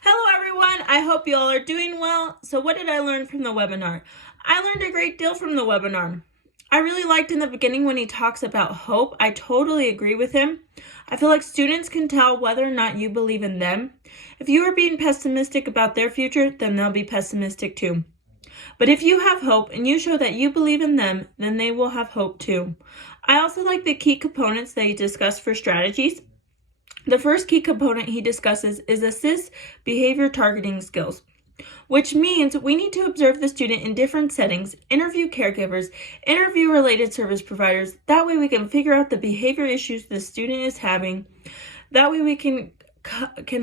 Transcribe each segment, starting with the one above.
Hello everyone, I hope you all are doing well. So what did I learn from the webinar? I learned a great deal from the webinar. I really liked in the beginning when he talks about hope. I totally agree with him. I feel like students can tell whether or not you believe in them. If you are being pessimistic about their future, then they'll be pessimistic too. But if you have hope and you show that you believe in them, then they will have hope too. I also like the key components that he discussed for strategies. The first key component he discusses is assist behavior targeting skills, which means we need to observe the student in different settings, interview caregivers, interview related service providers. That way we can figure out the behavior issues the student is having. That way we can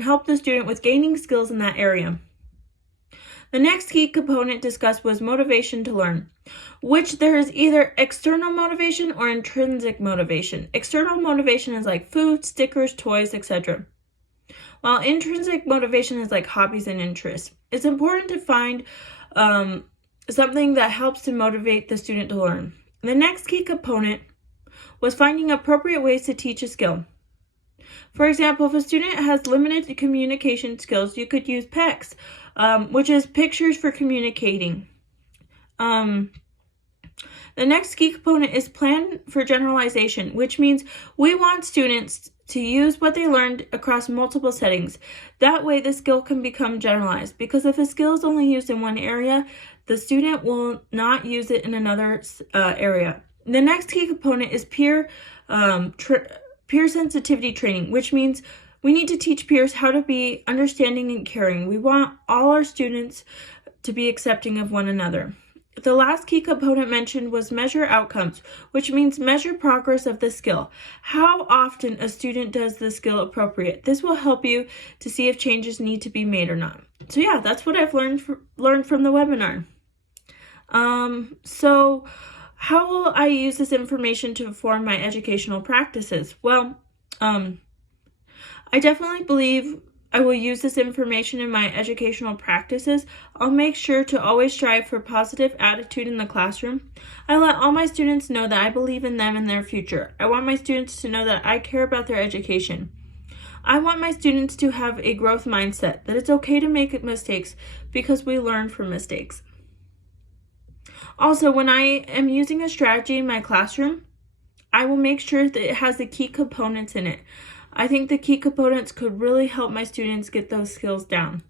help the student with gaining skills in that area. The next key component discussed was motivation to learn, which there is either external motivation or intrinsic motivation. External motivation is like food, stickers, toys, etc. While intrinsic motivation is like hobbies and interests. It's important to find something that helps to motivate the student to learn. The next key component was finding appropriate ways to teach a skill. For example, if a student has limited communication skills, you could use PECS, which is pictures for communicating. The next key component is plan for generalization, which means we want students to use what they learned across multiple settings. That way the skill can become generalized, because if a skill is only used in one area, the student will not use it in another area. The next key component is peer sensitivity training, which means we need to teach peers how to be understanding and caring. We want all our students to be accepting of one another. The last key component mentioned was measure outcomes, which means measure progress of the skill. How often a student does the skill appropriate. This will help you to see if changes need to be made or not. So yeah, that's what I've learned from the webinar. So how will I use this information to inform my educational practices? Well, I definitely believe I will use this information in my educational practices. I'll make sure to always strive for positive attitude in the classroom. I let all my students know that I believe in them and their future. I want my students to know that I care about their education. I want my students to have a growth mindset, that it's okay to make mistakes because we learn from mistakes. Also, when I am using a strategy in my classroom, I will make sure that it has the key components in it. I think the key components could really help my students get those skills down.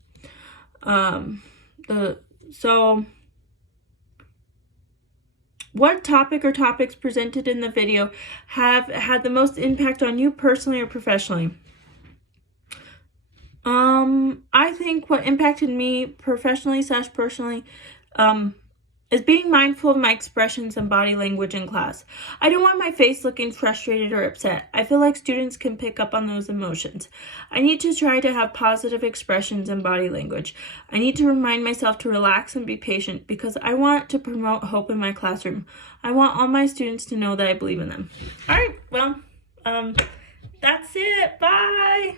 What topic or topics presented in the video have had the most impact on you personally or professionally? I think what impacted me professionally / personally is being mindful of my expressions and body language in class. I don't want my face looking frustrated or upset. I feel like students can pick up on those emotions. I need to try to have positive expressions and body language. I need to remind myself to relax and be patient, because I want to promote hope in my classroom. I want all my students to know that I believe in them. All right, well, that's it. Bye.